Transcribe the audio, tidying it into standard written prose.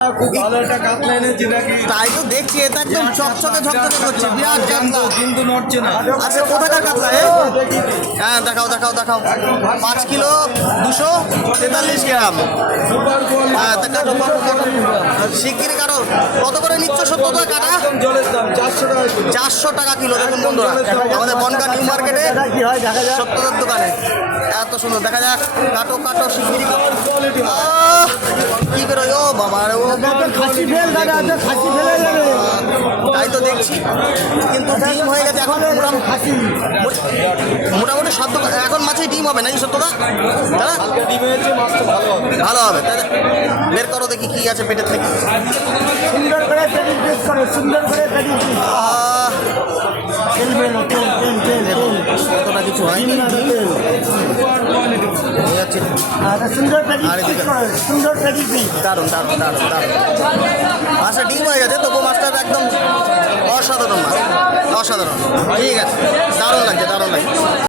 খুব ভালো একটা কাতলা এনেছি নাকি? তাই তো দেখছি, এটা একদম চকচকে ঝকঝকে করছে, বিরাট কাতলা। কিন্তু নড়ছে না। আচ্ছা, কোথাকার কাতলা? হ্যাঁ, দেখাও দেখাও দেখাও। 5 কিলো 243 গ্রাম। Super quality. হ্যাঁ, তা কাটো কাটো কাটো। শিগগিরি কাটো। কত করে নিচ্ছ সত্যতা কাটা? একদম জলের দাম 400 টাকা কিলো। 400 টাকা কিলো। দেখুন বন্ধুরা, আমাদের বনগা নিউ মার্কেটে সত্যতার দোকানে এত সুন্দর। দেখা যাক, কাটো কাটো শিগগিরি কাটো। কোয়ালিটি। কি বেরোয়? ও বাবা রে, ও খাসি ফেল দাদা, খাসি ফেলে যাবে। তাই তো দেখছি, কিন্তু ডিম হয়ে গেছে এখন। খাসি মোটামুটি সত্য এখন মাছেই ডিম হবে নাকি সত্যতা? হ্যাঁ, হালকা ডিম হয়েছে, মাছটা ভালো হবে। ভালো হবে। তাহলে বের করো দেখি কি আছে পেটের থেকে। সুন্দর করে পেটিং পিস করো, সুন্দর করে পেটিং পিস। আহ, তেল বেরো, তেল তেল তেল তেল। কতটা কিছু হয়নি। Super quality. এই হচ্ছে সুন্দর পেটিং পিস করো, সুন্দর পেটিং পিস। দারুণ দারুণ দারুণ দারুণ। মাছটা ডিম হয়ে গেছে, তবু মাছটা একদম অসাধারণ মাছ, অসাধারণ। ঠিক আছে, দারুণ লাগছে, দারুণ লাগছে।